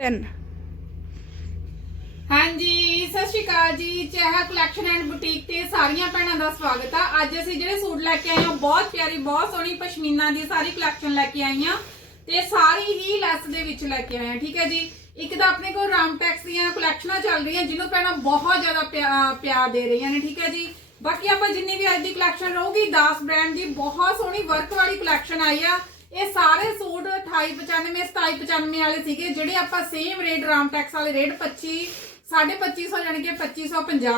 10 ਹਾਂਜੀ, ਸਤਿ ਸ਼੍ਰੀ ਅਕਾਲ ਜੀ। ਚਾਹਾ ਕਲੈਕਸ਼ਨ ਐਂਡ ਬੁਟੀਕ ਤੇ ਸਾਰੀਆਂ ਭੈਣਾਂ ਦਾ ਸਵਾਗਤ ਆ। ਅੱਜ ਅਸੀਂ ਜਿਹੜੇ ਸੂਟ ਲੈ ਕੇ ਆਏ ਹਾਂ, ਬਹੁਤ ਪਿਆਰੀ, ਬਹੁਤ ਸੋਹਣੀ ਪਸ਼ਮੀਨਾ ਦੀ ਸਾਰੀ ਕਲੈਕਸ਼ਨ ਲੈ ਕੇ ਆਈ ਹਾਂ ਤੇ ਸਾਰੀ ਹੀ ਲੈਸ ਦੇ ਵਿੱਚ ਲੈ ਕੇ ਆਏ ਹਾਂ, ਠੀਕ ਹੈ ਜੀ? ਇੱਕ ਤਾਂ ਆਪਣੇ ਕੋਲ ਰਾਮਟੈਕਸ ਦੀਆਂ ਕਲੈਕਸ਼ਨਾਂ ਚੱਲ ਰਹੀਆਂ, ਜਿਹਨੂੰ ਭੈਣਾਂ ਬਹੁਤ ਜ਼ਿਆਦਾ ਪਿਆ- ਪਿਆਰ ਦੇ ਰਹੀਆਂ ਨੇ, ਠੀਕ ਹੈ ਜੀ? ਬਾਕੀ ਆਪਾਂ ਜਿੰਨੀ ਵੀ ਅੱਜ ਦੀ ਕਲੈਕਸ਼ਨ ਰਹੂਗੀ 10 ਬ੍ਰਾਂਡ ਦੀ ਬਹੁਤ ਸੋਹਣੀ ਵਰਕ ਵਾਲੀ ਕਲੈਕਸ਼ਨ ਆਈ ਆ। ਇਹ ਸਾਰੇ ਸੂਟ 2895 2795 ਵਾਲੇ ਸੀਗੇ, ਜਿਹੜੇ ਆਪਾਂ ਸੇਮ ਰੇਟ ਰਾਮਟੈਕਸ ਵਾਲੇ ਰੇਟ 25 2550 ਯਾਨੀ ਕਿ 2550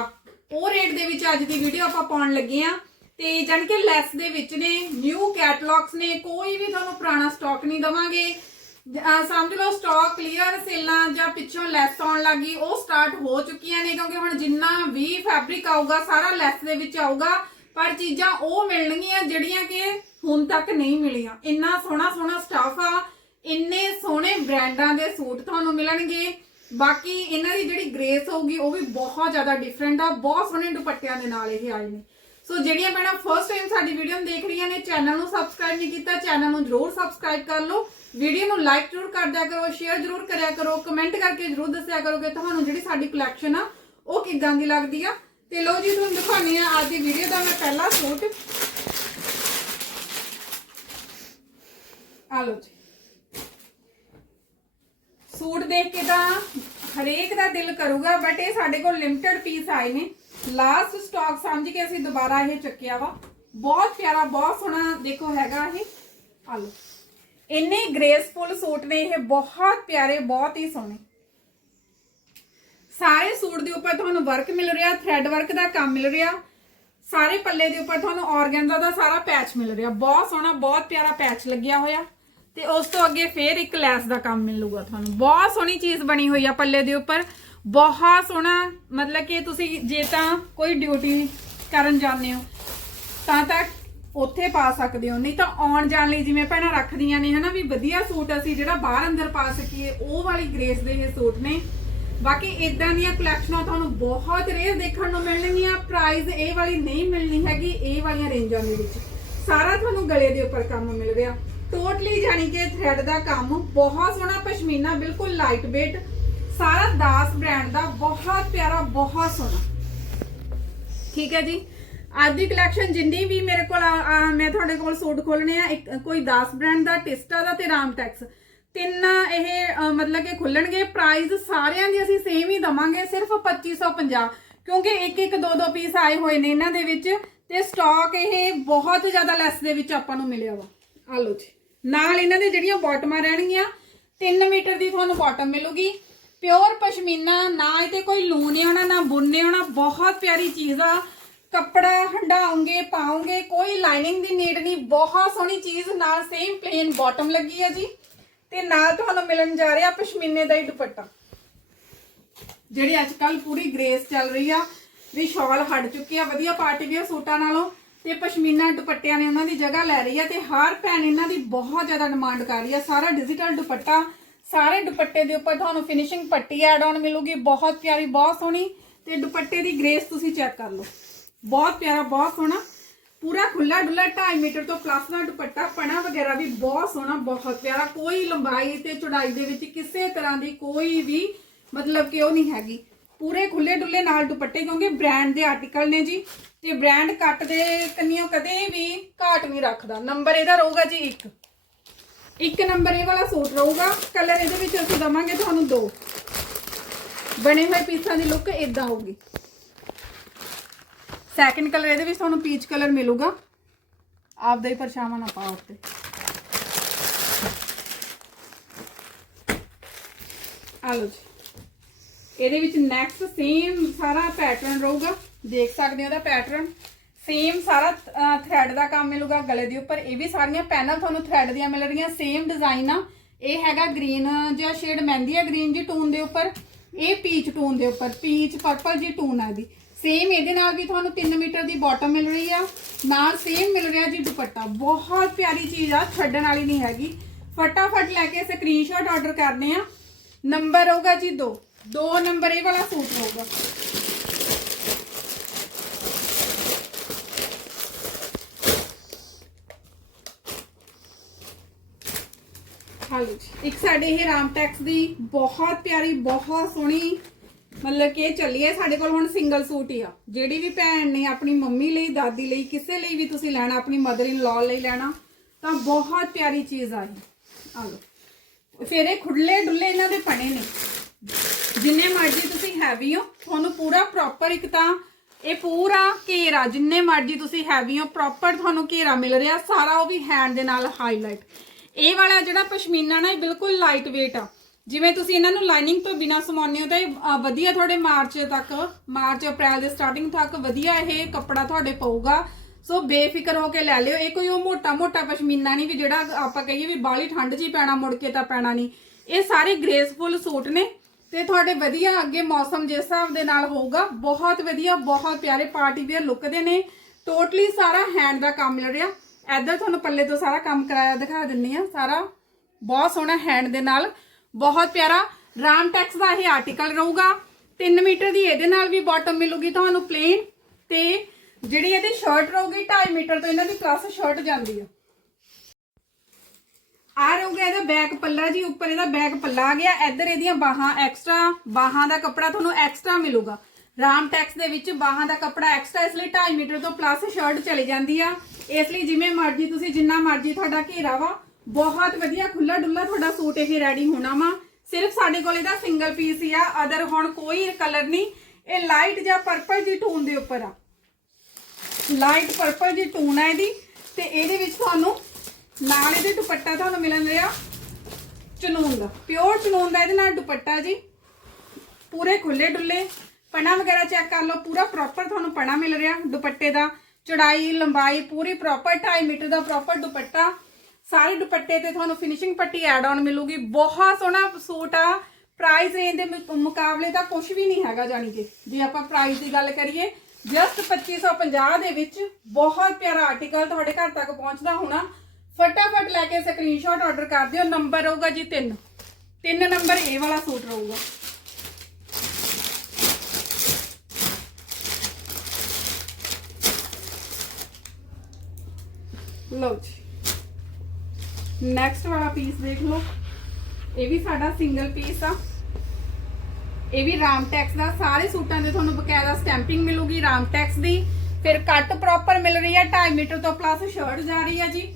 ਉਹ ਰੇਟ ਦੇ ਵਿੱਚ ਅੱਜ ਦੀ ਵੀਡੀਓ ਆਪਾਂ ਪਾਉਣ ਲੱਗੇ ਆ ਤੇ ਜਾਣੀ ਕਿ ਲੈਸ ਦੇ ਵਿੱਚ ਨੇ ਨਿਊ ਕੈਟਲੌਗਸ ਨੇ, ਕੋਈ ਵੀ ਤੁਹਾਨੂੰ ਪੁਰਾਣਾ ਸਟਾਕ ਨਹੀਂ ਦਵਾਂਗੇ। ਸਮਝ ਲਓ ਸਟਾਕ ਕਲੀਅਰ ਸੇਲਾਂ ਜਾਂ ਪਿੱਛੋਂ ਲੈਸ ਆਉਣ ਲੱਗੀ ਉਹ ਸਟਾਰਟ ਹੋ ਚੁੱਕੀਆਂ ਨੇ, ਕਿਉਂਕਿ ਹੁਣ ਜਿੰਨਾ ਵੀ ਫੈਬਰਿਕ ਆਊਗਾ, ਸਾਰਾ ਲੈਸ ਦੇ ਵਿੱਚ ਆਊਗਾ। ਪਰ ਚੀਜ਼ਾਂ ਉਹ ਮਿਲਣਗੀਆਂ ਜਿਹੜੀਆਂ ਕਿ ਹੁਣ ਤੱਕ ਨਹੀਂ ਮਿਲੀਆਂ। ਇੰਨਾ ਸੋਹਣਾ ਸੋਹਣਾ ਸਟਾਫ ਆ। ਇੰਨੇ ਸੋਹਣੇ ਬ੍ਰਾਂਡਾਂ ਦੇ ਸੂਟ ਤੁਹਾਨੂੰ ਮਿਲਣਗੇ। ਬਾਕੀ ਇਹਨਾਂ ਦੀ ਜਿਹੜੀ ਗ੍ਰੇਸ ਹੋਊਗੀ, ਉਹ ਵੀ ਬਹੁਤ ਜ਼ਿਆਦਾ ਡਿਫਰੈਂਟ ਆ। ਬਹੁਤ ਸੋਹਣੇ ਦੁਪੱਟਿਆਂ ਦੇ ਨਾਲ ਇਹ ਆਏ ਨੇ। ਸੋ ਜਿਹੜੀਆਂ ਭੈਣਾਂ ਫਰਸਟ ਟਾਈਮ ਸਾਡੀ ਵੀਡੀਓ ਨੂੰ ਦੇਖ ਰਹੀਆਂ ਨੇ ਚੈਨਲ ਨੂੰ ਸਬਸਕ੍ਰਾਈਬ ਨਹੀਂ ਕੀਤਾ ਚੈਨਲ ਨੂੰ ਜਰੂਰ ਸਬਸਕ੍ਰਾਈਬ ਕਰ ਲਓ। ਵੀਡੀਓ ਨੂੰ ਲਾਈਕ ਜਰੂਰ ਕਰ ਦਿਆ ਕਰੋ ਸ਼ੇਅਰ ਜਰੂਰ ਕਰਿਆ ਕਰੋ ਕਮੈਂਟ ਕਰਕੇ ਜਰੂਰ ਦੱਸਿਆ ਕਰੋ ਕਿ ਤੁਹਾਨੂੰ ਜਿਹੜੀ ਸਾਡੀ ਕਲੈਕਸ਼ਨ ਆ, ਉਹ ਕਿੱਦਾਂ ਦੀ ਲੱਗਦੀ ਆ। ਤੇ ਲਓ ਜੀ, ਤੁਹਾਨੂੰ ਦਿਖਾਉਣੀ ਆ ਅੱਜ ਦੀ ਵੀਡੀਓ ਦਾ ਮੈਂ ਪਹਿਲਾ ਸੂਟ। ਆ ਲਓ ਜੀ। ਸੂਟ ਦੇਖ ਕੇ ਤਾਂ ਹਰੇਕ ਦਾ ਦਿਲ ਕਰੂਗਾ ਬਟ ਇਹ ਸਾਡੇ ਕੋਲ ਲਿਮਟਿਡ ਪੀਸ ਆਏ ਨੇ। ਲਾਸਟ ਸਟਾਕ ਸਮਝ ਕੇ ਅਸੀਂ ਦੁਬਾਰਾ ਇਹ ਚੱਕਿਆ ਵਾ। ਬਹੁਤ ਪਿਆਰਾ, ਬਹੁਤ ਸੋਹਣਾ ਦੇਖੋ ਹੈਗਾ ਇਹ। ਆ ਲਓ। ਇੰਨੇ ਗ੍ਰੇਸਫੁਲ ਸੂਟ ਨੇ ਇਹ, ਬਹੁਤ ਪਿਆਰੇ, ਬਹੁਤ ਹੀ ਸੋਹਣੇ। ਸਾਰੇ ਸੂਟ ਦੇ ਉੱਪਰ ਤੁਹਾਨੂੰ ਵਰਕ ਮਿਲ ਰਿਹਾ ਥ੍ਰੈਡ ਵਰਕ ਦਾ ਕੰਮ ਮਿਲ ਰਿਹਾ। ਸਾਰੇ ਪੱਲੇ ਦੇ ਉੱਪਰ ਤੁਹਾਨੂੰ ਆਰਗੈਂਜ਼ਾ ਦਾ ਸਾਰਾ ਪੈਚ ਮਿਲ ਰਿਹਾ। ਬਹੁਤ ਸੋਹਣਾ, ਬਹੁਤ ਪਿਆਰਾ ਪੈਚ ਲੱਗਿਆ ਹੋਇਆ। ਤੇ ਉਸ ਤੋਂ ਅੱਗੇ ਫੇਰ ਇੱਕ ਲੈਸ ਦਾ ਕੰਮ ਮਿਲੂਗਾ ਤੁਹਾਨੂੰ। ਬਹੁਤ ਸੋਹਣੀ ਚੀਜ਼ ਬਣੀ ਹੋਈ ਆ ਪੱਲੇ ਦੇ ਉੱਪਰ। ਬਹੁਤ ਸੋਹਣਾ, ਮਤਲਬ ਕਿ ਤੁਸੀਂ ਜੇ ਤਾਂ ਕੋਈ ਡਿਊਟੀ ਕਰਨ ਜਾਂਦੇ ਹੋ, ਤਾਂ ਤਾਂ ਉੱਥੇ ਪਾ ਸਕਦੇ ਹੋ। ਨਹੀਂ ਤਾਂ ਆਉਣ ਜਾਣ ਲਈ ਜਿਵੇਂ ਭੈਣਾਂ ਰੱਖਦੀਆਂ ਨੇ, ਹਨਾ, ਵੀ ਵਧੀਆ ਸੂਟ ਅਸੀਂ ਜਿਹੜਾ ਬਾਹਰ ਅੰਦਰ ਪਾ ਸਕੀਏ, ਉਹ ਵਾਲੀ ਗ੍ਰੇਸ ਦੇ ਇਹ ਸੂਟ ਨੇ। ਬਾਕੀ ਇਦਾਂ ਦੀਆਂ ਕਲੈਕਸ਼ਨਾਂ ਤੁਹਾਨੂੰ ਬਹੁਤ ਰੇਅਰ ਦੇਖਣ ਨੂੰ ਮਿਲਣਗੀਆਂ। ਪ੍ਰਾਈਸ ਇਹ ਵਾਲੀ ਨਹੀਂ ਮਿਲਣੀ ਹੈਗੀ ਇਹ ਵਾਲੀਆਂ ਰੇਂਜਾਂ ਦੇ ਵਿੱਚ। ਸਾਰਾ ਤੁਹਾਨੂੰ ਗਲੇ ਦੇ ਉੱਪਰ ਕੰਮ ਮਿਲ ਰਿਹਾ। ਟੋਟਲੀ ਜਾਨੀ ਕਿ ਥ੍ਰੈਡ ਦਾ ਕੰਮ, ਬਹੁਤ ਸੋਹਣਾ ਪਸ਼ਮੀਨਾ, ਬਿਲਕੁਲ ਲਾਈਟ weight ਸਾਰਾ ਦਾਸ ਬ੍ਰਾਂਡ ਦਾ, ਬਹੁਤ ਪਿਆਰਾ, ਬਹੁਤ ਸੋਹਣਾ। ਠੀਕ ਹੈ ਜੀ? ਅੱਜ ਦੀ ਕਲੈਕਸ਼ਨ ਜਿੰਨੀ ਵੀ ਮੇਰੇ ਕੋਲ ਮੈਂ ਤੁਹਾਡੇ ਕੋਲ ਸੂਟ ਖੋਲਣੇ ਆ, ਇੱਕ ਕੋਈ ਦਾਸ ਬ੍ਰਾਂਡ ਦਾ, ਟਿਸਟਾ ਦਾ ਤੇ ਰਾਮਟੈਕਸ। ਤਿੰਨ ਇਹ ਮਤਲਬ ਕਿ ਖੁੱਲਣਗੇ ਪ੍ਰਾਈਸ ਸਾਰਿਆਂ ਦੀ ਅਸੀਂ ਸੇਮ ਹੀ ਦਵਾਂਗੇ, ਸਿਰਫ 2550 ਕਿਉਂਕਿ ਇੱਕ ਇੱਕ ਦੋ ਦੋ ਪੀਸ ਆਏ ਹੋਏ ਨੇ ਇਹਨਾਂ ਦੇ ਵਿੱਚ, ਤੇ ਸਟਾਕ ਇਹ ਬਹੁਤ ਜ਼ਿਆਦਾ ਲੈਸ ਦੇ ਵਿੱਚ ਆਪਾਂ ਨੂੰ ਮਿਲਿਆ ਵਾ। ਆ ਲਓ ਜੀ। ਨਾਲ ਇਹਨਾਂ ਦੇ ਜਿਹੜੀਆਂ ਬਾਟਮਾਂ ਰਹਿਣਗੀਆਂ 3 ਮੀਟਰ ਦੀ ਤੁਹਾਨੂੰ ਬਾਟਮ ਮਿਲੂਗੀ। ਪਿਓਰ ਪਸ਼ਮੀਨਾ, ਨਾ ਇਹਦੇ ਕੋਈ ਲੂਣ ਨਹੀਂ ਹੋਣਾ, ਨਾ ਬੁੰਨ ਨਹੀਂ ਹੋਣਾ, ਬਹੁਤ ਪਿਆਰੀ ਚੀਜ਼ ਆ। ਕੱਪੜਾ ਹੰਡਾਉਂਗੇ ਪਾਉਂਗੇ ਕੋਈ ਲਾਈਨਿੰਗ ਦੀ ਨੀਡ ਨਹੀਂ, ਬਹੁਤ ਸੋਹਣੀ ਚੀਜ਼, ਨਾਲ ਸੇਮ ਪਲੇਨ ਬਾਟਮ ਲੱਗੀ ਹੈ ਜੀ। ਤੇ ਨਾਲ ਤੁਹਾਨੂੰ ਮਿਲਣ ਜਾ ਰਿਹਾ ਪਸ਼ਮੀਨੇ ਦਾ ਹੀ ਦੁਪੱਟਾ। ਜਿਹੜੀ ਅੱਜ ਕੱਲ ਪੂਰੀ ਗ੍ਰੇਸ ਚੱਲ ਰਹੀ ਆ, ਵੀ ਸ਼ਾਲ ਹਟ ਚੁੱਕੀ ਆ, ਵਧੀਆ ਪਾਰਟੀ ਵੇਅਰ ਸੂਟਾਂ ਨਾਲੋਂ। ਤੇ ਪਸ਼ਮੀਨਾ ਦੁਪੱਟਿਆਂ ਨੇ ਉਹਨਾਂ ਦੀ ਜਗ੍ਹਾ ਲੈ ਲਈ ਆ ਤੇ ਹਰ ਭੈਣ ਇਹਨਾਂ ਦੀ ਬਹੁਤ ਜ਼ਿਆਦਾ ਡਿਮਾਂਡ ਕਰ ਰਹੀ ਹੈ ਸਾਰਾ ਡਿਜੀਟਲ ਦੁਪੱਟਾ, ਸਾਰੇ ਦੁਪੱਟੇ ਦੇ ਉੱਪਰ ਤੁਹਾਨੂੰ ਫਿਨਿਸ਼ਿੰਗ ਪੱਟੀ ਐਡ ਆਨ ਮਿਲੂਗੀ। ਬਹੁਤ ਪਿਆਰੀ, ਬਹੁਤ ਸੋਹਣੀ ਤੇ ਦੁਪੱਟੇ ਦੀ ਗ੍ਰੇਸ ਤੁਸੀਂ ਚੈੱਕ ਕਰ ਲਓ। ਬਹੁਤ ਪਿਆਰਾ, ਬਹੁਤ ਸੋਹਣਾ। ਪੂਰਾ ਖੁੱਲਾ ਡੁੱਲਾ 2.5 ਮੀਟਰ ਤੋਂ ਪਲੱਸ ਦਾ ਦੁਪੱਟਾ, ਪਣਾ ਵਗੈਰਾ ਵੀ ਬਹੁਤ ਸੋਹਣਾ, ਬਹੁਤ ਪਿਆਰਾ। ਕੋਈ ਲੰਬਾਈ ਤੇ ਚੌੜਾਈ ਦੇ ਵਿੱਚ ਕਿਸੇ ਤਰ੍ਹਾਂ ਦੀ ਕੋਈ ਵੀ ਮਤਲਬ ਕਿ ਉਹ ਨਹੀਂ ਹੈਗੀ। ਪੂਰੇ ਖੁੱਲੇ ਡੁੱਲੇ ਨਾਲ ਦੁਪੱਟੇ, ਕਿਉਂਕਿ ਬ੍ਰਾਂਡ ਦੇ ਆਰਟੀਕਲ ਨੇ ਜੀ। ਤੇ ਬ੍ਰਾਂਡ ਕੱਟ ਦੇ ਕੰਨੀਓ ਕਦੇ ਵੀ ਘਾਟ ਨਹੀਂ ਰੱਖਦਾ। ਨੰਬਰ ਇਹਦਾ ਰਹੂਗਾ ਜੀ 1 ਇੱਕ ਨੰਬਰ ਇਹ ਵਾਲਾ ਸੂਟ ਰਹੂਗਾ। ਕਲਰ ਇਹਦੇ ਵਿੱਚ ਅਸੀਂ ਦਵਾਂਗੇ ਤੁਹਾਨੂੰ ਦੋ। ਬਣੇ ਹੋਏ ਪੀਸਾਂ ਦੀ ਲੁੱਕ ਇਦਾਂ ਹੋਊਗੀ। ਸੈਕਿੰਡ ਕਲਰ ਇਹਦੇ ਵਿੱਚ ਤੁਹਾਨੂੰ ਪੀਚ ਕਲਰ ਮਿਲੂਗਾ। ਆਪਦਾ ਹੀ ਪਰਛਾਵਾਂ ਨਾ ਪਾਓ ਉੱਤੇ। ਆ ਜੀ। ਇਹਦੇ ਵਿੱਚ ਨੈਕਸਟ ਸੇਮ ਸਾਰਾ ਪੈਟਰਨ ਰਹੂਗਾ। ਦੇਖ ਸਕਦੇ ਹੋ ਇਹਦਾ ਪੈਟਰਨ ਸੇਮ ਸਾਰਾ ਥ੍ਰੈਡ ਦਾ ਕੰਮ ਮਿਲੂਗਾ ਗਲੇ ਦੇ ਉੱਪਰ। ਇਹ ਵੀ ਸਾਰੀਆਂ ਪੈਨਲ ਤੁਹਾਨੂੰ ਥ੍ਰੈਡ ਦੀਆਂ ਮਿਲ ਰਹੀਆਂ। ਸੇਮ ਡਿਜ਼ਾਈਨ ਆ। ਇਹ ਹੈਗਾ ਗ੍ਰੀਨ ਜਿਹਾ ਸ਼ੇਡ ਮਹਿੰਦੀ ਆ ਗ੍ਰੀਨ ਜੀ ਟੂਨ ਦੇ ਉੱਪਰ। ਇਹ ਪੀਚ ਟੂਨ ਦੇ ਉੱਪਰ। ਪੀਚ ਪਰਪਲ ਜੀ ਟੂਨ ਆ ਇਹਦੀ। ਸੇਮ ਇਹਦੇ ਨਾਲ ਵੀ ਤੁਹਾਨੂੰ 3 ਮੀਟਰ ਦੀ ਬਾਟਮ ਮਿਲ ਰਹੀ ਆ। ਨਾਲ ਸੇਮ ਮਿਲ ਰਿਹਾ ਜੀ ਦੁਪੱਟਾ। ਬਹੁਤ ਪਿਆਰੀ ਚੀਜ਼ ਆ। ਛੱਡਣ ਵਾਲੀ ਨਹੀਂ ਹੈਗੀ। ਫਟਾਫਟ ਲੈ ਕੇ ਸਕਰੀਨਸ਼ਾਟ ਆਰਡਰ ਕਰਨੇ ਆ। ਨੰਬਰ ਹੋਊਗਾ ਜੀ 2 ਦੋ ਨੰਬਰ ਇਹ ਵਾਲਾ ਸੂਟ ਹੋਊਗਾ। ਹਾਲੋ ਜੀ ਇੱਕ ਸਾਡੇ ਇਹ ਰਾਮਟੈਕਸ ਦੀ ਬਹੁਤ ਪਿਆਰੀ, ਬਹੁਤ ਸੋਹਣੀ ਮਤਲਬ ਕਿ ਇਹ ਚੱਲੀ ਹੈ। ਸਾਡੇ ਕੋਲ ਹੁਣ ਸਿੰਗਲ ਸੂਟ ਹੀ ਆ। ਜਿਹੜੀ ਵੀ ਭੈਣ ਨੇ ਆਪਣੀ ਮੰਮੀ ਲਈ, ਦਾਦੀ ਲਈ, ਕਿਸੇ ਲਈ ਵੀ ਤੁਸੀਂ ਲੈਣਾ, ਆਪਣੀ ਮਦਰ ਇਨ ਲਾਅ ਲਈ ਲੈਣਾ, ਤਾਂ ਬਹੁਤ ਪਿਆਰੀ ਚੀਜ਼ ਆ ਇਹ। ਆ ਲਓ। ਫਿਰ ਇਹ ਖੁੱਲੇ ਡੁੱਲੇ ਇਹਨਾਂ ਦੇ ਪਣੇ ਨੇ। ਜਿੰਨੇ ਮਰਜ਼ੀ ਤੁਸੀਂ ਹੈਵੀ ਹੋ, ਤੁਹਾਨੂੰ ਪੂਰਾ ਪ੍ਰੋਪਰ ਇੱਕ ਤਾਂ ਇਹ ਪੂਰਾ ਘੇਰਾ, ਜਿੰਨੇ ਮਰਜ਼ੀ ਤੁਸੀਂ ਹੈਵੀ ਹੋ ਪ੍ਰੋਪਰ ਤੁਹਾਨੂੰ ਘੇਰਾ ਮਿਲ ਰਿਹਾ, ਸਾਰਾ ਉਹ ਵੀ ਹੈਂਡ ਦੇ ਨਾਲ ਹਾਈਲਾਈਟ ਇਹ ਵਾਲਾ ਜਿਹੜਾ ਪਸ਼ਮੀਨਾ ਨਾ, ਇਹ ਬਿਲਕੁਲ ਲਾਈਟ weight ਆ। ਜਿਵੇਂ ਤੁਸੀਂ ਇਹਨਾਂ ਨੂੰ ਲਾਈਨਿੰਗ ਤੋਂ ਬਿਨਾ ਸਮਾਉਂਦੇ ਹੋ, ਤਾਂ ਇਹ ਵਧੀਆ ਤੁਹਾਡੇ ਮਾਰਚ ਤੱਕ, ਮਾਰਚ, ਅਪ੍ਰੈਲ ਦੇ ਸਟਾਰਟਿੰਗ ਤੱਕ ਵਧੀਆ ਇਹ ਕੱਪੜਾ ਤੁਹਾਡੇ ਪਊਗਾ। ਸੋ ਬੇਫਿਕਰ ਹੋ ਕੇ ਲੈ ਲਿਓ। ਇਹ ਕੋਈ ਉਹ ਮੋਟਾ ਮੋਟਾ ਪਸ਼ਮੀਨਾ ਨਹੀਂ ਵੀ ਜਿਹੜਾ ਆਪਾਂ ਕਹੀਏ ਵੀ ਬਾਲੀ ਠੰਡ 'ਚ ਹੀ ਪੈਣਾ, ਮੁੜ ਕੇ ਤਾਂ ਪੈਣਾ ਨਹੀਂ। ਇਹ ਸਾਰੇ ਗ੍ਰੇਸਫੁਲ ਸੂਟ ਨੇ। ਤੇ ਤੁਹਾਡੇ ਵਧੀਆ ਅੱਗੇ ਮੌਸਮ ਜਿਸ ਹਿਸਾਬ ਦੇ ਨਾਲ ਹੋਊਗਾ, ਬਹੁਤ ਵਧੀਆ, ਬਹੁਤ ਪਿਆਰੇ ਪਾਰਟੀ ਵੇਅਰ ਲੁੱਕ ਦੇ ਨੇ। ਟੋਟਲੀ ਸਾਰਾ ਹੈਂਡ ਦਾ ਕੰਮ ਮਿਲ ਰਿਹਾ। ਇੱਧਰ ਤੁਹਾਨੂੰ ਪੱਲੇ ਤੋਂ ਸਾਰਾ ਕੰਮ ਕਰਾਇਆ ਦਿਖਾ ਦਿੰਨੀ ਆ। ਸਾਰਾ ਬਹੁਤ ਸੋਹਣਾ ਹੈਂਡ ਦੇ ਨਾਲ, ਬਹੁਤ ਪਿਆਰਾ। ਰਾਮ ਟੈਕਸ ਦਾ ਇਹ ਆਰਟੀਕਲ ਰਹੂਗਾ। 3 ਮੀਟਰ ਦੀ ਇਹਦੇ ਨਾਲ ਵੀ ਬਾਟਮ ਮਿਲੂਗੀ ਤੁਹਾਨੂੰ ਪਲੇਨ ਤੇ ਜਿਹੜੀ ਇਹਦੀ ਸ਼ਰਟ ਰਹੂਗੀ 2.5 ਮੀਟਰ ਤੋਂ ਇਹਨਾਂ ਦੀ ਪਲੱਸ ਸ਼ਰਟ ਜਾਂਦੀ ਆ। ਆ ਰਹੂਗਾ ਇਹਦਾ ਬੈਕ ਪੱਲਾ ਜੀ, ਉੱਪਰ ਇਹਦਾ ਬੈਕ ਪੱਲਾ ਆ ਗਿਆ। ਇੱਧਰ ਇਹਦੀਆਂ ਬਾਹਾਂ ਐਕਸਟਰਾ ਬਾਹਾਂ ਦਾ ਕੱਪੜਾ ਤੁਹਾਨੂੰ ਐਕਸਟਰਾ ਮਿਲੂਗਾ। ਰਾਮ ਟੈਕਸ ਦੇ ਵਿੱਚ ਬਾਹਾਂ ਦਾ ਕੱਪੜਾ ਐਕਸਟਰਾ ਇਸ ਲਈ 2.5 ਮੀਟਰ ਤੋਂ ਪਲੱਸ ਸ਼ਰਟ ਚਲੀ ਜਾਂਦੀ ਆ। ਇਸ ਲਈ ਜਿਵੇਂ ਮਰਜ਼ੀ ਤੁਸੀਂ, ਜਿੰਨਾ ਮਰਜ਼ੀ ਤੁਹਾਡਾ ਘੇਰਾ ਵਾ, ਬਹੁਤ ਵਧੀਆ ਖੁੱਲਾ ਡੁੱਲਾ ਤੁਹਾਡਾ ਸੂਟ ਇਹ ਰੈਡੀ ਹੋਣਾ ਵਾ। ਸਿਰਫ ਸਾਡੇ ਕੋਲ ਇਹਦਾ ਸਿੰਗਲ ਪੀਸ ਹੀ ਆ ਅਦਰ ਹੁਣ ਕੋਈ ਕਲਰ ਨਹੀਂ। ਇਹ ਲਾਈਟ ਜਾਂ ਪਰਪਲ ਜੀ ਟੋਨ ਦੇ ਉੱਪਰ ਆ। ਲਾਈਟ ਪਰਪਲ ਜੀ ਟੋਨ ਆ ਇਹਦੀ, ਤੇ ਇਹਦੇ ਵਿੱਚ ਤੁਹਾਨੂੰ ਨਾਲ ਇਹਦੇ ਦੁਪੱਟਾ ਤੁਹਾਨੂੰ ਮਿਲਣ ਰਿਹਾ। ਚਨੂਨ ਦਾ। ਪਿਓਰ ਚਨੂਨ ਦਾ ਇਹਦੇ ਨਾਲ ਦੁਪੱਟਾ ਜੀ। ਪੂਰੇ ਖੁੱਲੇ ਡੁੱਲੇ। ਪਣਾ ਵਗੈਰਾ ਚੈੱਕ ਕਰ ਲਓ, ਪੂਰਾ ਪ੍ਰੋਪਰ ਤੁਹਾਨੂੰ ਪਣਾ ਮਿਲ ਰਿਹਾ ਦੁਪੱਟੇ ਦਾ। ਚੜਾਈ, ਲੰਬਾਈ, ਪੂਰੀ ਪ੍ਰੋਪਰ 2.5 ਮੀਟਰ ਦਾ ਪ੍ਰੋਪਰ ਦੁਪੱਟਾ। ਸਾਰੇ ਦੁਪੱਟੇ ਤੇ ਤੁਹਾਨੂੰ ਫਿਨਿਸ਼ਿੰਗ ਪੱਟੀ ਐਡ ਆਨ ਮਿਲੂਗੀ। ਬਹੁਤ ਸੋਹਣਾ ਸੂਟ ਆ। ਪ੍ਰਾਈਸ ਰੇਂਜ ਦੇ ਮੁਕਾਬਲੇ ਦਾ ਕੁਝ ਵੀ ਨਹੀਂ ਹੈਗਾ ਜਾਨੀ ਕਿ। ਜੇ ਆਪਾਂ ਪ੍ਰਾਈਸ ਦੀ ਗੱਲ ਕਰੀਏ ਜਸਟ 2550 ਦੇ ਵਿੱਚ ਬਹੁਤ ਪਿਆਰਾ ਆਰਟੀਕਲ ਤੁਹਾਡੇ ਘਰ ਤੱਕ ਪਹੁੰਚਦਾ ਹੋਣਾ। ਫਟਾਫਟ ਲੈ ਕੇ ਸਕਰੀਨਸ਼ਾਟ ਆਰਡਰ ਕਰ ਦਿਓ ਨੰਬਰ ਰਹੂਗਾ ਜੀ 3 ਤਿੰਨ ਨੰਬਰ ਇਹ ਵਾਲਾ ਸੂਟ ਰਹੂਗਾ ਲਓ ਜੀ ਨੈਕਸਟ ਵਾਲਾ ਪੀਸ ਦੇਖ ਲਓ ਇਹ ਵੀ ਸਾਡਾ ਸਿੰਗਲ ਪੀਸ ਆ ਇਹ ਵੀ ਰਾਮਟੈਕਸ ਦਾ ਸਾਰੇ ਸੂਟਾਂ ਦੇ ਤੁਹਾਨੂੰ ਬਕਾਇਦਾ ਸਟੈਂਪਿੰਗ ਮਿਲੂਗੀ ਰਾਮਟੈਕਸ ਦੀ ਫਿਰ ਕੱਟ ਪ੍ਰੋਪਰ ਮਿਲ ਰਹੀ ਹੈ 2.5 ਮੀਟਰ ਤੋਂ ਪਲੱਸ ਸ਼ਰਟ ਜਾ ਰਹੀ ਹੈ ਜੀ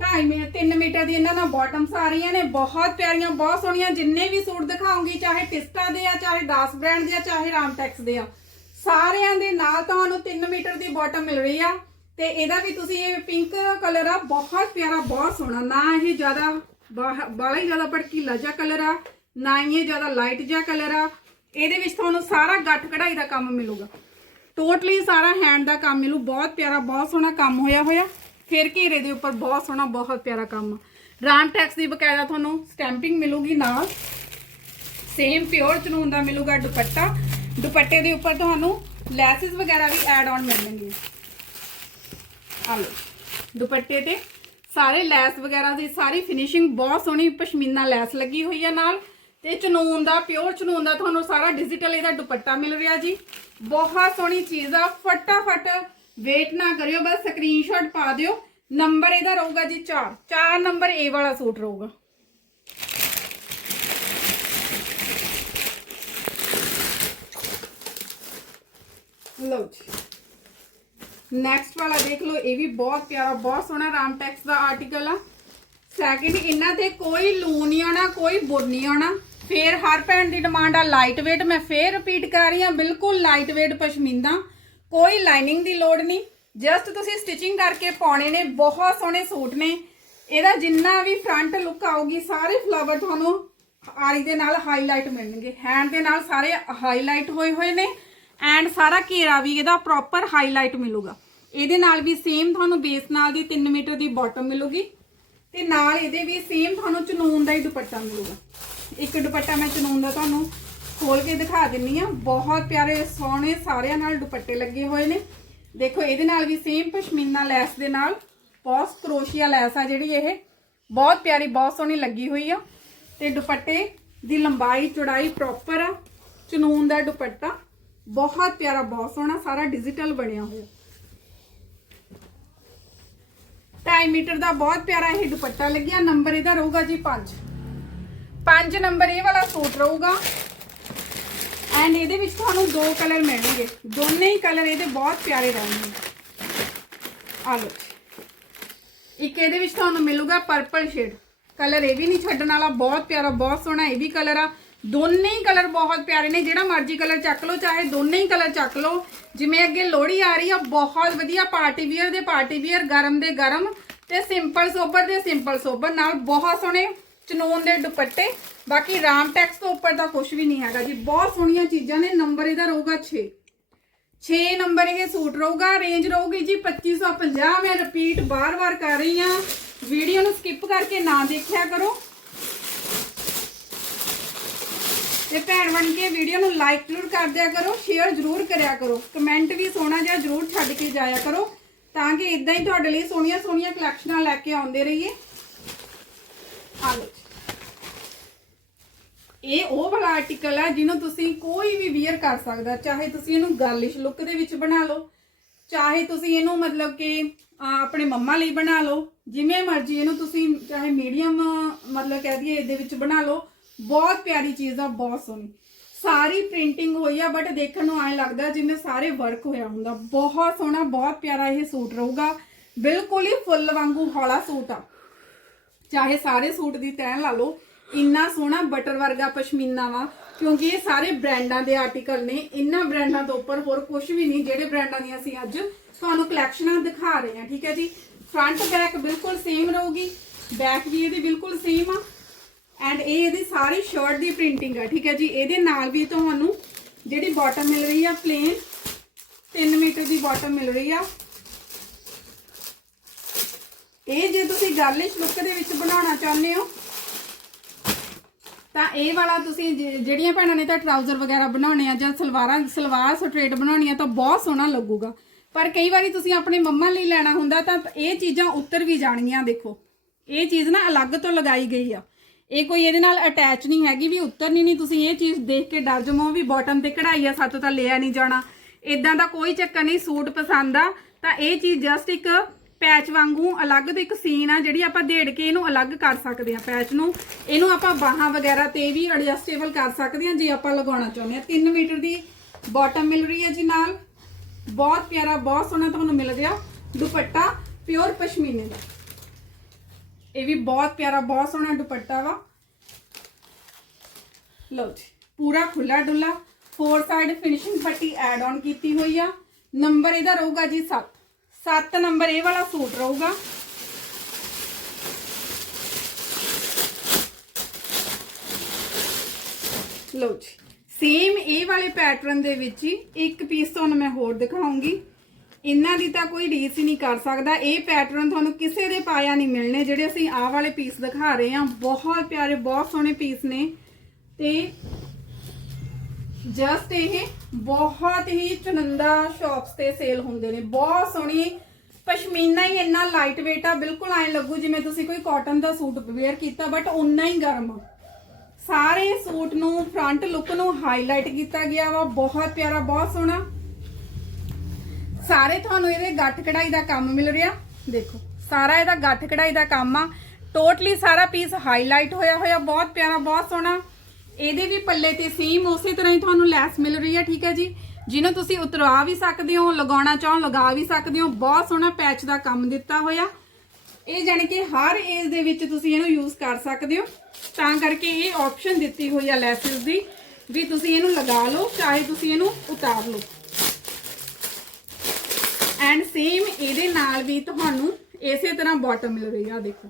ਢਾਈ ਮੀਟਰ 3 ਮੀਟਰ ਦੀ ਇਹਨਾਂ ਨਾਲ ਬਾਟਮਸ ਆ ਰਹੀਆਂ ਨੇ, ਬਹੁਤ ਪਿਆਰੀਆਂ, ਬਹੁਤ ਸੋਹਣੀਆਂ, ਜਿੰਨੇ ਵੀ ਸੂਟ ਦਿਖਾਉਂਗੀ, ਚਾਹੇ ਟਿਸਟਾ ਦੇ ਆ, ਚਾਹੇ ਦਾਸ ਬ੍ਰਾਂਡ ਦੇ ਆ, ਚਾਹੇ ਰਾਮਟੈਕਸ ਦੇ ਆ, ਸਾਰਿਆਂ ਦੇ ਨਾਲ ਤੁਹਾਨੂੰ 3 ਮੀਟਰ ਦੀ ਬਾਟਮ ਮਿਲ ਰਹੀ ਆ, ਤੇ ਇਹਦਾ ਵੀ ਤੁਸੀਂ ਇਹ ਪਿੰਕ ਕਲਰ ਆ, ਬਹੁਤ ਪਿਆਰਾ, ਬਹੁਤ ਸੋਹਣਾ, ਨਾ ਇਹ ਜ਼ਿਆਦਾ ਬਾਹ- ਬਾਹਲਾ ਹੀ ਜ਼ਿਆਦਾ ਭੜਕੀਲਾ ਜਿਹਾ ਕਲਰ ਆ, ਨਾ ਹੀ ਇਹ ਜ਼ਿਆਦਾ ਲਾਈਟ ਜਿਹਾ ਕਲਰ ਆ, ਇਹਦੇ ਵਿੱਚ ਤੁਹਾਨੂੰ ਸਾਰਾ ਗੱਠ ਕਢਾਈ ਦਾ ਕੰਮ ਮਿਲੂਗਾ ਟੋਟਲੀ ਸਾਰਾ ਹੈਂਡ ਦਾ ਕੰਮ ਮਿਲੂ, ਬਹੁਤ ਪਿਆਰਾ, ਬਹੁਤ ਸੋਹਣਾ ਕੰਮ ਹੋਇਆ ਹੋਇਆ। ਫਿਰ ਘੇਰੇ ਦੇ ਉੱਪਰ ਬਹੁਤ ਸੋਹਣਾ, ਬਹੁਤ ਪਿਆਰਾ ਕੰਮ। ਆ ਰਾਮ ਟੈਕਸ ਦੀ ਬਕਾਇਦਾ ਤੁਹਾਨੂੰ ਸਟੈਂਪਿੰਗ ਮਿਲੂਗੀ ਨਾਲ। ਸੇਮ ਪਿਓਰ ਚਨੂਨ ਦਾ ਮਿਲੂਗਾ ਦੁਪੱਟਾ। ਦੁਪੱਟੇ ਦੇ ਉੱਪਰ ਤੁਹਾਨੂੰ ਲੈਸਸ ਵਗੈਰਾ ਵੀ ਐਡ ਆਨ ਮਿਲਣਗੇ ਆ ਲਓ, ਦੁਪੱਟੇ ਤੇ ਸਾਰੇ ਲੈਸ ਵਗੈਰਾ ਦੀ ਸਾਰੀ ਫਿਨਿਸ਼ਿੰਗ ਬਹੁਤ ਸੋਹਣੀ ਪਸ਼ਮੀਨਾ ਲੈਸ ਲੱਗੀ ਹੋਈ ਹੈ ਨਾਲ। ਤੇ ਚਨੂਨ ਦਾ ਪਿਓਰ ਚਨੂਨ ਦਾ ਤੁਹਾਨੂੰ ਸਾਰਾ ਡਿਜੀਟਲ ਇਹਦਾ ਦੁਪੱਟਾ ਮਿਲ ਰਿਹਾ ਜੀ। ਬਹੁਤ ਸੋਹਣੀ ਚੀਜ਼ ਆ, ਫਟਾਫਟ ਵੇਟ ਨਾ ਕਰਿਓ, ਬਸ ਸਕਰੀਨਸ਼ਾਟ ਪਾ ਦਿਓ। ਨੰਬਰ ਇਹਦਾ ਰਹੂਗਾ ਜੀ 4 4 ਨੰਬਰ A ਵਾਲਾ ਸੂਟ ਰਹੂਗਾ। ਲਓ ਜੀ। ਨੈਕਸਟ ਵਾਲਾ ਦੇਖ ਲਓ, ਇਹ ਵੀ ਬਹੁਤ ਪਿਆਰਾ, ਬਹੁਤ ਸੋਹਣਾ ਰਾਮਟੈਕਸ ਦਾ ਆਰਟੀਕਲ ਆ। ਸੈਕਿੰਡ ਇਹਨਾਂ ਤੇ ਕੋਈ ਲੂਣ ਨਹੀਂ ਆਉਣਾ ਕੋਈ ਬੁਰ ਨਹੀਂ ਆਉਣਾ ਫੇਰ ਹਰ ਭੈਣ ਦੀ ਡਿਮਾਂਡ ਆ ਲਾਈਟ weight ਮੈਂ ਫੇਰ ਰਿਪੀਟ ਕਰ ਰਹੀ ਹਾਂ, ਬਿਲਕੁਲ ਲਾਈਟ weight ਪਸ਼ਮੀਨਾ। ਕੋਈ ਲਾਈਨਿੰਗ ਦੀ ਲੋੜ ਨਹੀਂ। ਜਸਟ ਤੁਸੀਂ ਸਟਿਚਿੰਗ ਕਰਕੇ ਪਾਉਣੇ ਨੇ, ਬਹੁਤ ਸੋਹਣੇ ਸੂਟ ਨੇ। ਇਹਦਾ ਜਿੰਨਾ ਵੀ ਫਰੰਟ ਲੁੱਕ ਆਊਗੀ, ਸਾਰੇ ਫਲਾਵਰ ਤੁਹਾਨੂੰ ਆਰੀ ਦੇ ਨਾਲ ਹਾਈਲਾਈਟ ਮਿਲਣਗੇ। ਹੈਂਡ ਦੇ ਨਾਲ ਸਾਰੇ ਹਾਈਲਾਈਟ ਹੋਏ ਹੋਏ ਨੇ ਐਂਡ ਸਾਰਾ ਘੇਰਾ ਵੀ ਇਹਦਾ ਪ੍ਰੋਪਰ ਹਾਈਲਾਈਟ ਮਿਲੂਗਾ। ਇਹਦੇ ਨਾਲ ਵੀ ਸੇਮ ਤੁਹਾਨੂੰ ਬੇਸ ਨਾਲ ਦੀ 3 ਮੀਟਰ ਦੀ ਬਾਟਮ ਮਿਲੂਗੀ ਤੇ ਨਾਲ ਇਹਦੇ ਵੀ ਸੇਮ ਤੁਹਾਨੂੰ ਚਨੂਨ ਦਾ ਹੀ ਦੁਪੱਟਾ ਮਿਲੂਗਾ। ਇੱਕ ਦੁਪੱਟਾ ਮੈਂ ਚਨੂਨ ਦਾ ਤੁਹਾਨੂੰ ਖੋਲ ਕੇ ਦਿਖਾ ਦਿੰਨੀ ਆ। ਬਹੁਤ ਪਿਆਰੇ ਸੋਹਣੇ ਸਾਰਿਆਂ ਨਾਲ ਦੁਪੱਟੇ ਲੱਗੇ ਹੋਏ ਨੇ। ਦੇਖੋ, ਇਹਦੇ ਨਾਲ ਵੀ ਸੇਮ ਪਸ਼ਮੀਨਾ ਲੈਸ ਦੇ ਨਾਲ, ਬਹੁਤ ਕਰੋਸ਼ੀਆ ਲੈਸ ਆ ਜਿਹੜੀ ਇਹ। ਬਹੁਤ ਪਿਆਰੀ, ਬਹੁਤ ਸੋਹਣੀ ਲੱਗੀ ਹੋਈ ਆ। ਤੇ ਦੁਪੱਟੇ ਦੀ ਲੰਬਾਈ, ਚੌੜਾਈ ਪ੍ਰੋਪਰ ਆ। ਚਨੂਨ ਦਾ ਦੁਪੱਟਾ। ਬਹੁਤ ਪਿਆਰਾ, ਬਹੁਤ ਸੋਹਣਾ, ਸਾਰਾ ਡਿਜੀਟਲ ਬਣਿਆ ਹੋਇਆ। 2.5 ਮੀਟਰ ਦਾ ਬਹੁਤ ਪਿਆਰਾ ਇਹ ਦੁਪੱਟਾ ਲੱਗਿਆ। ਨੰਬਰ ਇਹਦਾ ਰਹੂਗਾ ਜੀ 5 5 ਨੰਬਰ ਇਹ ਵਾਲਾ ਸੂਟ ਰਹੂਗਾ। ਐਂਡ ਇਹਦੇ ਵਿੱਚ ਤੁਹਾਨੂੰ ਦੋ ਕਲਰ ਮਿਲਣਗੇ। ਦੋਨੇ ਹੀ ਕਲਰ ਇਹਦੇ ਬਹੁਤ ਪਿਆਰੇ ਰਹਿਣਗੇ। ਆ ਲਓ। ਇੱਕ ਇਹਦੇ ਵਿੱਚ ਤੁਹਾਨੂੰ ਮਿਲੂਗਾ ਪਰਪਲ ਸ਼ੇਡ ਕਲਰ ਇਹ ਵੀ ਨਹੀਂ ਛੱਡਣ ਵਾਲਾ, ਬਹੁਤ ਪਿਆਰਾ, ਬਹੁਤ ਸੋਹਣਾ ਇਹ ਵੀ ਕਲਰ ਆ। ਦੋਨੇ ਹੀ ਕਲਰ ਬਹੁਤ ਪਿਆਰੇ ਨੇ, ਜਿਹੜਾ ਮਰਜ਼ੀ ਕਲਰ ਚੱਕ ਲਓ, ਚਾਹੇ ਦੋਨੇ ਹੀ ਕਲਰ ਚੱਕ ਲਓ। ਜਿਵੇਂ ਅੱਗੇ ਲੋਹੜੀ ਆ ਰਹੀ ਆ, ਬਹੁਤ ਵਧੀਆ ਪਾਰਟੀ ਵੀਅਰ ਦੇ ਪਾਰਟੀ ਵੀਅਰ ਗਰਮ ਦੇ ਗਰਮ ਤੇ ਸਿੰਪਲ ਸੋਬਰ ਦੇ ਸਿੰਪਲ ਸੋਬਰ ਨਾਲ ਬਹੁਤ ਸੋਹਣੇ ਚਨੋਨ ਦੇ ਦੁਪੱਟੇ ਬਾਕੀ ਰਾਮ ਟੈਕਸ ਤੋਂ ਉੱਪਰ ਦਾ ਕੁਝ ਵੀ ਨਹੀਂ ਹੈਗਾ ਜੀ ਬਹੁਤ ਸੋਹਣੀਆਂ ਚੀਜ਼ਾਂ ਨੇ ਨੰਬਰ ਇਹਦਾ ਰਹੂਗਾ 6 6 ਨੰਬਰ ਇਹ ਸੂਟ ਰਹੂਗਾ ਰੇਂਜ ਰਹੂਗੀ ਜੀ 2550 ਮੈਂ ਰਿਪੀਟ ਬਾਰ-ਬਾਰ ਕਰ ਰਹੀ ਹਾਂ ਵੀਡੀਓ ਨੂੰ ਸਕਿਪ ਕਰਕੇ ਨਾ ਦੇਖਿਆ ਕਰੋ ਤੇ ਭੈਣ ਬਣ ਕੇ ਵੀਡੀਓ ਨੂੰ ਲਾਈਕ ਜ਼ਰੂਰ ਕਰ ਦਿਆ ਕਰੋ ਸ਼ੇਅਰ ਜ਼ਰੂਰ ਕਰਿਆ ਕਰੋ ਕਮੈਂਟ ਵੀ ਸੋਹਣਾ ਜਿਹਾ ਜ਼ਰੂਰ ਛੱਡ ਕੇ ਜਾਇਆ ਕਰੋ ਤਾਂ ਕਿ ਇਦਾਂ ਹੀ ਤੁਹਾਡੇ ਲਈ ਸੋਹਣੀਆਂ ਸੋਹਣੀਆਂ ਕਲੈਕਸ਼ਨਾਂ ਲੈ ਕੇ ਆਉਂਦੇ ਰਹੀਏ ਆ ਲਓ ਜੀ। ਇਹ ਉਹ ਵਾਲਾ ਆਰਟੀਕਲ ਹੈ ਜਿਹਨੂੰ ਤੁਸੀਂ ਕੋਈ ਵੀ ਵੀਅਰ ਕਰ ਸਕਦਾ, ਚਾਹੇ ਤੁਸੀਂ ਇਹਨੂੰ ਗਰਲਿਸ਼ ਲੁੱਕ ਦੇ ਵਿੱਚ ਬਣਾ ਲਓ, ਚਾਹੇ ਤੁਸੀਂ ਇਹਨੂੰ ਮਤਲਬ ਕਿ ਆਪਣੇ ਮੰਮਾ ਲਈ ਬਣਾ ਲਓ, ਜਿਵੇਂ ਮਰਜ਼ੀ ਇਹਨੂੰ ਤੁਸੀਂ ਚਾਹੇ ਮੀਡੀਅਮ ਮਤਲਬ ਕਹਿ ਦਈਏ ਇਹਦੇ ਵਿੱਚ ਬਣਾ ਲਓ, ਬਹੁਤ ਪਿਆਰੀ ਚੀਜ਼ ਆ, ਬਹੁਤ ਸੋਹਣੀ। ਸਾਰੀ ਪ੍ਰਿੰਟਿੰਗ ਹੋਈ ਆ ਬਟ ਦੇਖਣ ਨੂੰ ਐਂ ਲੱਗਦਾ ਜਿਵੇਂ ਸਾਰੇ ਵਰਕ ਹੋਇਆ ਹੁੰਦਾ। ਬਹੁਤ ਸੋਹਣਾ, ਬਹੁਤ ਪਿਆਰਾ ਇਹ ਸੂਟ ਰਹੂਗਾ। ਬਿਲਕੁਲ ਹੀ ਫੁੱਲ ਵਾਂਗੂ ਹੌਲਾ ਸੂਟ ਆ। ਚਾਹੇ ਸਾਰੇ ਸੂਟ ਦੀ ਤੈਨ ਲਾ ਲਓ ਇੰਨਾ ਸੋਹਣਾ ਬਟਰ ਵਰਗਾ ਪਸ਼ਮੀਨਾ ਵਾ, ਕਿਉਂਕਿ ਇਹ ਸਾਰੇ ਬ੍ਰਾਂਡਾਂ ਦੇ ਆਰਟੀਕਲ ਨੇ ਇਹਨਾਂ ਬ੍ਰਾਂਡਾਂ ਤੋਂ ਉੱਪਰ ਹੋਰ ਕੁਝ ਵੀ ਨਹੀਂ, ਜਿਹੜੇ ਬ੍ਰਾਂਡਾਂ ਦੀਆਂ ਅਸੀਂ ਅੱਜ ਤੁਹਾਨੂੰ ਕਲੈਕਸ਼ਨਾਂ ਦਿਖਾ ਰਹੇ ਹਾਂ, ਠੀਕ ਹੈ ਜੀ? ਫਰੰਟ ਬੈਕ ਬਿਲਕੁਲ ਸੇਮ ਰਹੂਗੀ ਬੈਕ ਵੀ ਇਹਦੀ ਬਿਲਕੁਲ ਸੇਮ ਆ ਐਂਡ ਇਹ ਇਹਦੀ ਸਾਰੀ ਸ਼ਰਟ ਦੀ ਪ੍ਰਿੰਟਿੰਗ ਆ, ਠੀਕ ਹੈ ਜੀ? ਇਹਦੇ ਨਾਲ ਵੀ ਤੁਹਾਨੂੰ ਜਿਹੜੀ ਬਾਟਮ ਮਿਲ ਰਹੀ ਆ ਪਲੇਨ 3 ਮੀਟਰ ਦੀ ਬਾਟਮ ਮਿਲ ਰਹੀ ਆ। ਇਹ ਜੇ ਤੁਸੀਂ ਗਰਲਿਸ਼ ਲੁੱਕ ਦੇ ਵਿੱਚ ਬਣਾਉਣਾ ਚਾਹੁੰਦੇ ਹੋ ਤਾਂ ਇਹ ਵਾਲਾ ਤੁਸੀਂ ਜੇ- ਜਿਹੜੀਆਂ ਭੈਣਾਂ ਨੇ ਤਾਂ ਟਰਾਊਜ਼ਰ ਵਗੈਰਾ ਬਣਾਉਣੇ ਆ ਜਾਂ ਸਲਵਾਰਾਂ, ਸਲਵਾਰ ਸਟ੍ਰੇਟ ਬਣਾਉਣੀ ਆ ਤਾਂ ਬਹੁਤ ਸੋਹਣਾ ਲੱਗੂਗਾ। ਪਰ ਕਈ ਵਾਰੀ ਤੁਸੀਂ ਆਪਣੇ ਮੰਮਾ ਲਈ ਲੈਣਾ ਹੁੰਦਾ ਤਾਂ ਇਹ ਚੀਜ਼ਾਂ ਉੱਤਰ ਵੀ ਜਾਣਗੀਆਂ, ਦੇਖੋ। ਇਹ ਚੀਜ਼ ਨਾ ਅਲੱਗ ਤੋਂ ਲਗਾਈ ਗਈ ਆ। ਇਹ ਕੋਈ ਇਹਦੇ ਨਾਲ ਅਟੈਚ ਨਹੀਂ ਹੈਗੀ ਵੀ ਉੱਤਰਨੀ ਨਹੀਂ, ਤੁਸੀਂ ਇਹ ਚੀਜ਼ ਦੇਖ ਕੇ ਡਰ ਜਾਵੋ ਵੀ ਬਾਟਮ ਤੇ ਕਢਾਈ ਆ, ਸਾਤੋਂ ਤਾਂ ਲਿਆ ਨਹੀਂ ਜਾਣਾ। ਇਦਾਂ ਦਾ ਕੋਈ ਚੱਕਰ ਨਹੀਂ, ਸੂਟ ਪਸੰਦ ਆ। ਤਾਂ ਇਹ ਚੀਜ਼ ਜਸਟ ਇੱਕ ਪੈਚ ਵਾਂਗੂ ਅਲੱਗ ਤੋਂ ਇੱਕ ਸੀਨ ਆ ਜਿਹੜੀ ਆਪਾਂ ਦੇੜ ਕੇ ਇਹਨੂੰ ਅਲੱਗ ਕਰ ਸਕਦੇ ਆ ਪੈਚ ਨੂੰ। ਇਹਨੂੰ ਆਪਾਂ ਬਾਹਾਂ ਵਗੈਰਾ ਤੇ ਵੀ ਐਡਜਸਟੇਬਲ ਕਰ ਸਕਦੇ ਆ ਜੇ ਆਪਾਂ ਲਗਾਉਣਾ ਚਾਹੁੰਦੇ ਆ। 3 ਮੀਟਰ ਦੀ ਬਾਟਮ ਮਿਲ ਰਹੀ ਹੈ ਜੀ ਨਾਲ। ਬਹੁਤ ਪਿਆਰਾ, ਬਹੁਤ ਸੋਹਣਾ ਤੁਹਾਨੂੰ ਮਿਲ ਗਿਆ ਦੁਪੱਟਾ ਪਿਓਰ ਪਸ਼ਮੀਨੇ ਦਾ। ਇਹ ਵੀ ਬਹੁਤ ਪਿਆਰਾ, ਬਹੁਤ ਸੋਹਣਾ ਦੁਪੱਟਾ ਵਾ। ਲਓ ਜੀ, ਪੂਰਾ ਖੁੱਲਾ ਡੁੱਲਾ ਫੋਰ ਸਾਈਡ ਫਿਨਿਸ਼ਿੰਗ ਪੱਟੀ ਐਡ ਆਨ ਕੀਤੀ ਹੋਈ ਆ। ਨੰਬਰ ਇਹਦਾ ਰਹੂਗਾ ਜੀ 7 7 ਨੰਬਰ ਇਹ ਵਾਲਾ ਸੂਟ ਰਹੂਗਾ। ਲਓ ਜੀ ਸੇਮ ਇਹ ਵਾਲੇ ਪੈਟਰਨ ਦੇ ਵਿੱਚ ਹੀ ਇੱਕ ਪੀਸ ਤੁਹਾਨੂੰ ਮੈਂ ਹੋਰ ਦਿਖਾਉਂਗੀ। ਇਹਨਾਂ ਦੀ ਤਾਂ ਕੋਈ ਰੀਸ ਹੀ ਨਹੀਂ ਕਰ ਸਕਦਾ। ਇਹ ਪੈਟਰਨ ਤੁਹਾਨੂੰ ਕਿਸੇ ਦੇ ਪਾਇਆ ਨਹੀਂ ਮਿਲਣੇ, ਜਿਹੜੇ ਅਸੀਂ ਆਹ ਵਾਲੇ ਪੀਸ ਦਿਖਾ ਰਹੇ ਹਾਂ। ਬਹੁਤ ਪਿਆਰੇ, ਬਹੁਤ ਸੋਹਣੇ ਪੀਸ ਨੇ। ਤੇ ਜਸਟ ਇਹ ਬਹੁਤ ਹੀ ਚੁਨੰਦਾ ਸ਼ਾਪਸ ਤੇ ਸੇਲ ਹੁੰਦੇ ਨੇ। ਬਹੁਤ ਸੋਹਣੀ ਪਸ਼ਮੀਨਾ ਹੀ ਇੰਨਾ ਲਾਈਟ weight ਆ, ਬਿਲਕੁਲ ਐਂ ਲੱਗੂ ਜਿਵੇਂ ਤੁਸੀਂ ਕੋਈ ਕਾਟਨ ਦਾ ਸੂਟ ਵੇਅਰ ਕੀਤਾ ਬਟ ਉਨਾ ਹੀ ਗਰਮ ਆ। ਸਾਰੇ ਸੂਟ ਨੂੰ ਫਰੰਟ ਲੁੱਕ ਨੂੰ ਹਾਈਲਾਈਟ ਕੀਤਾ ਗਿਆ ਵਾ, ਬਹੁਤ ਪਿਆਰਾ, ਬਹੁਤ ਸੋਹਣਾ। ਸਾਰੇ ਤੁਹਾਨੂੰ ਇਹਦੇ ਗੱਠ ਕਢਾਈ ਦਾ ਕੰਮ ਮਿਲ ਰਿਹਾ। ਦੇਖੋ, ਸਾਰਾ ਇਹਦਾ ਗੱਠ ਕਢਾਈ ਦਾ ਕੰਮ ਆ। ਟੋਟਲੀ ਸਾਰਾ ਪੀਸ ਹਾਈਲਾਈਟ ਹੋਇਆ ਹੋਇਆ, ਬਹੁਤ ਪਿਆਰਾ, ਬਹੁਤ ਸੋਹਣਾ। ਇਹਦੇ ਵੀ ਪੱਲੇ ਤੇ ਸੇਮ ਉਸੇ ਤਰ੍ਹਾਂ ਹੀ ਤੁਹਾਨੂੰ ਲੈਸ ਮਿਲ ਰਹੀ ਹੈ, ਠੀਕ ਹੈ ਜੀ? ਜਿਹਨੂੰ ਤੁਸੀਂ ਉਤਰਵਾ ਵੀ ਸਕਦੇ ਹੋ, ਲਗਾਉਣਾ ਚਾਹੋ, ਲਗਾ ਵੀ ਸਕਦੇ ਹੋ। ਬਹੁਤ ਸੋਹਣਾ ਪੈਚ ਦਾ ਕੰਮ ਦਿੱਤਾ ਹੋਇਆ। ਇਹ ਜਾਣੀ ਕਿ ਹਰ ਏਜ ਦੇ ਵਿੱਚ ਤੁਸੀਂ ਇਹਨੂੰ ਯੂਜ਼ ਕਰ ਸਕਦੇ ਹੋ। ਤਾਂ ਕਰਕੇ ਇਹ ਆਪਸ਼ਨ ਦਿੱਤੀ ਹੋਈ ਆ ਲੈਸਿਸ ਦੀ, ਵੀ ਤੁਸੀਂ ਇਹਨੂੰ ਲਗਾ ਲਓ, ਚਾਹੇ ਤੁਸੀਂ ਇਹਨੂੰ ਉਤਾਰ ਲਓ। ਐਂਡ ਸੇਮ ਇਹਦੇ ਨਾਲ ਵੀ ਤੁਹਾਨੂੰ ਇਸੇ ਤਰ੍ਹਾਂ ਬਾਟਮ ਮਿਲ ਰਹੀ ਆ ਦੇਖੋ।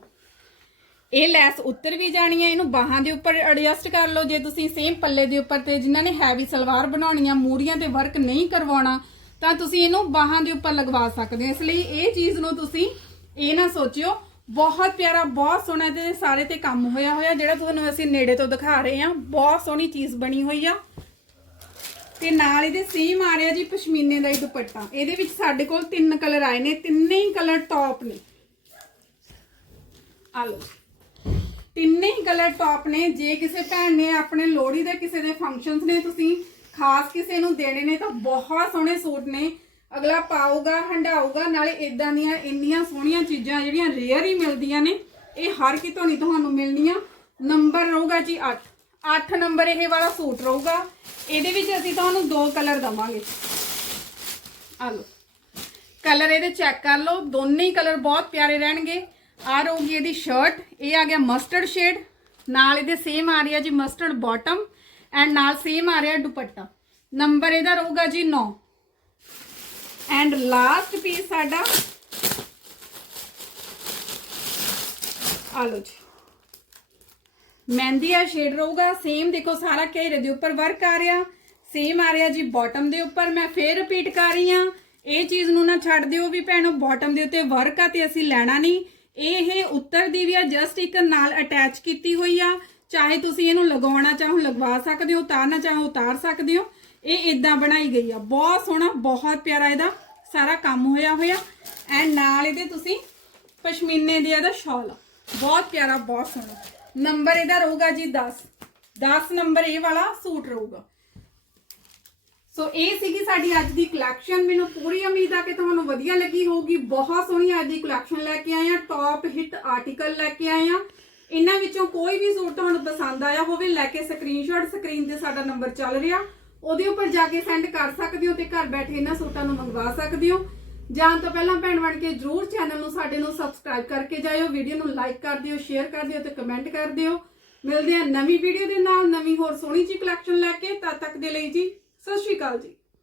ਇਹ ਲੈਸ ਉੱਤਰ ਵੀ ਜਾਣੀ ਹੈ, ਇਹਨੂੰ ਬਾਹਾਂ ਦੇ ਉੱਪਰ ਐਡਜਸਟ ਕਰ ਲਓ। ਜੇ ਤੁਸੀਂ ਸੇਮ ਪੱਲੇ ਦੇ ਉੱਪਰ ਤੇ ਜਿਨ੍ਹਾਂ ਨੇ ਹੈਵੀ ਸਲਵਾਰ ਬਣਾਉਣੀ ਆ, ਮੂਰੀਆਂ ਤੇ ਵਰਕ ਨਹੀਂ ਕਰਵਾਉਣਾ, ਤਾਂ ਤੁਸੀਂ ਇਹਨੂੰ ਬਾਹਾਂ ਦੇ ਉੱਪਰ ਲਗਵਾ ਸਕਦੇ ਹੋ। ਇਸ ਲਈ ਇਹ ਚੀਜ਼ ਨੂੰ ਤੁਸੀਂ ਇਹ ਨਾ ਸੋਚਿਓ, ਬਹੁਤ ਪਿਆਰਾ, ਬਹੁਤ ਸੋਹਣਾ ਤੇ ਸਾਰੇ ਤੇ ਕੰਮ ਹੋਇਆ ਹੋਇਆ, ਜਿਹੜਾ ਤੁਹਾਨੂੰ ਅਸੀਂ ਨੇੜੇ ਤੋਂ ਦਿਖਾ ਰਹੇ ਹਾਂ। ਬਹੁਤ ਸੋਹਣੀ ਚੀਜ਼ ਬਣੀ ਹੋਈ ਆ। ਤੇ ਨਾਲ ਇਹਦੇ ਸੇਮ ਆ ਰਿਹਾ ਜੀ ਪਸ਼ਮੀਨੇ ਦਾ ਹੀ ਦੁਪੱਟਾ। ਇਹਦੇ ਵਿੱਚ ਸਾਡੇ ਕੋਲ ਤਿੰਨ ਕਲਰ ਆਏ ਨੇ, ਤਿੰਨੇ ਹੀ ਕਲਰ ਟੌਪ ਨੇ। ਆ ਲਓ। ਤਿੰਨੇ ਹੀ ਕਲਰ ਟੌਪ ਨੇ। ਜੇ ਕਿਸੇ ਭੈਣ ਨੇ ਆਪਣੇ ਲੋਹੜੀ ਦੇ ਕਿਸੇ ਦੇ ਫੰਕਸ਼ਨਸ ਨੇ, ਤੁਸੀਂ ਖਾਸ ਕਿਸੇ ਨੂੰ ਦੇਣੇ ਨੇ ਤਾਂ ਬਹੁਤ ਸੋਹਣੇ ਸੂਟ ਨੇ। ਅਗਲਾ ਪਾਊਗਾ, ਹੰਡਾਊਗਾ, ਨਾਲੇ ਇਦਾਂ ਦੀਆਂ ਇੰਨੀਆਂ ਸੋਹਣੀਆਂ ਚੀਜ਼ਾਂ ਜਿਹੜੀਆਂ ਰੇਅਰ ਹੀ ਮਿਲਦੀਆਂ ਨੇ, ਇਹ ਹਰ ਕਿਤੋਂ ਨਹੀਂ ਤੁਹਾਨੂੰ ਮਿਲਣੀਆਂ। ਨੰਬਰ ਰਹੂਗਾ ਜੀ 8 8 ਨੰਬਰ ਇਹ ਵਾਲਾ ਸੂਟ ਰਹੂਗਾ। ਇਹਦੇ ਵਿੱਚ ਅਸੀਂ ਤੁਹਾਨੂੰ ਦੋ ਕਲਰ ਦਵਾਂਗੇ। ਆ ਲਓ। ਕਲਰ ਇਹਦੇ ਚੈੱਕ ਕਰ ਲਓ। ਦੋਨੇ ਹੀ ਕਲਰ ਬਹੁਤ ਪਿਆਰੇ ਰਹਿਣਗੇ। ਆ ਰਹੂਗੀ ਇਹਦੀ ਸ਼ਰਟ ਇਹ ਆ ਗਿਆ ਮਸਟਰਡ ਸ਼ੇਡ ਨਾਲ ਇਹਦੇ ਸੇਮ ਆ ਰਿਹਾ ਜੀ ਮਸਟਰਡ ਬਾਟਮ ਐਂਡ ਨਾਲ ਸੇਮ ਆ ਰਿਹਾ ਦੁਪੱਟਾ। ਨੰਬਰ ਇਹਦਾ ਰਹੂਗਾ ਜੀ 9 ਐਂਡ ਲਾਸਟ ਪੀਸ ਸਾਡਾ ਆ ਲਓ ਜੀ। ਮਹਿੰਦੀ ਆ ਸ਼ੇਡ ਰਹੂਗਾ ਸੇਮ ਦੇਖੋ ਸਾਰਾ ਘੇਰੇ ਦੇ ਉੱਪਰ ਵਰਕ ਆ ਰਿਹਾ ਸੇਮ ਆ ਰਿਹਾ ਜੀ ਬਾਟਮ ਦੇ ਉੱਪਰ। ਮੈਂ ਫੇਰ ਰਿਪੀਟ ਕਰ ਰਹੀ ਆ ਇਹ ਚੀਜ਼ ਨੂੰ ਨਾ ਛੱਡ ਦਿਓ ਵੀ ਭੈਣੋ ਬਾਟਮ ਦੇ ਉੱਤੇ ਵਰਕ ਆ ਤੇ ਅਸੀਂ ਲੈਣਾ ਨਹੀਂ। ਇਹ ਉੱਤਰ ਦੀ ਵੀ ਆ ਜਸਟ ਇੱਕ ਨਾਲ ਅਟੈਚ ਕੀਤੀ ਹੋਈ ਆ। ਚਾਹੇ ਤੁਸੀਂ ਇਹਨੂੰ ਲਗਾਉਣਾ ਚਾਹੋ, ਲਗਵਾ ਸਕਦੇ ਹੋ ਉਤਾਰਨਾ ਚਾਹੋ, ਉਤਾਰ ਸਕਦੇ ਹੋ। ਇਹ ਇਦਾਂ ਬਣਾਈ ਗਈ ਆ। ਬਹੁਤ ਸੋਹਣਾ, ਬਹੁਤ ਪਿਆਰਾ ਇਹਦਾ ਸਾਰਾ ਕੰਮ ਹੋਇਆ ਹੋਇਆ। ਐਂਡ ਨਾਲ ਇਹਦੇ ਤੁਸੀਂ ਪਸ਼ਮੀਨੇ ਦੇ ਇਹਦਾ ਸ਼ਾਲ ਆ। ਬਹੁਤ ਪਿਆਰਾ, ਬਹੁਤ ਸੋਹਣਾ। ਨੰਬਰ ਇਹਦਾ ਰਹੂਗਾ ਜੀ 10 10 ਨੰਬਰ ਇਹ ਵਾਲਾ ਸੂਟ ਰਹੂਗਾ। ਸੋ ਇਹ ਸੀਗੀ ਸਾਡੀ ਅੱਜ ਦੀ ਕਲੈਕਸ਼ਨ ਮੈਨੂੰ ਪੂਰੀ ਉਮੀਦ ਆ ਕਿ ਤੁਹਾਨੂੰ ਵਧੀਆ ਲੱਗੀ ਹੋਊਗੀ। ਬਹੁਤ ਸੋਹਣੀ ਅੱਜ ਦੀ ਕਲੈਕਸ਼ਨ ਲੈ ਕੇ ਆਏ ਆ। ਟੌਪ ਹਿੱਟ ਆਰਟੀਕਲ ਲੈ ਕੇ ਆਏ ਆ। ਇਹਨਾਂ ਵਿੱਚੋਂ ਕੋਈ ਵੀ ਸੂਟ ਤੁਹਾਨੂੰ ਪਸੰਦ ਆਇਆ ਹੋਵੇ, ਲੈ ਕੇ ਸਕਰੀਨਸ਼ਾਟ ਸਕਰੀਨ ਤੇ ਸਾਡਾ ਨੰਬਰ ਚੱਲ ਰਿਹਾ। ਉਹਦੇ ਉੱਪਰ ਜਾ ਕੇ ਸੈਂਡ ਕਰ ਸਕਦੇ ਹੋ ਤੇ ਘਰ ਬੈਠੇ ਇਹਨਾਂ ਸੂਟਾਂ ਨੂੰ ਮੰਗਵਾ ਸਕਦੇ ਹੋ। ਜਾਣ ਤੋਂ ਪਹਿਲਾਂ ਭੈਣ ਬਣ ਕੇ ਜਰੂਰ ਚੈਨਲ ਨੂੰ, ਸਾਡੇ ਨੂੰ ਸਬਸਕ੍ਰਾਈਬ ਕਰਕੇ ਜਾਇਓ। ਵੀਡੀਓ ਨੂੰ ਲਾਈਕ ਕਰ ਦਿਓ ਸ਼ੇਅਰ ਕਰ ਦਿਓ ਤੇ ਕਮੈਂਟ ਕਰ ਦਿਓ। ਮਿਲਦੇ ਆ ਨਵੀਂ ਵੀਡੀਓ ਦੇ ਨਾਲ, ਨਵੀਂ ਹੋਰ ਸੋਹਣੀ ਜੀ ਕਲੈਕਸ਼ਨ ਲੈ ਕੇ। ਤਦ ਤੱਕ ਦੇ ਲਈ ਜੀ ਸਤਿ ਸ਼੍ਰੀ ਅਕਾਲ ਜੀ।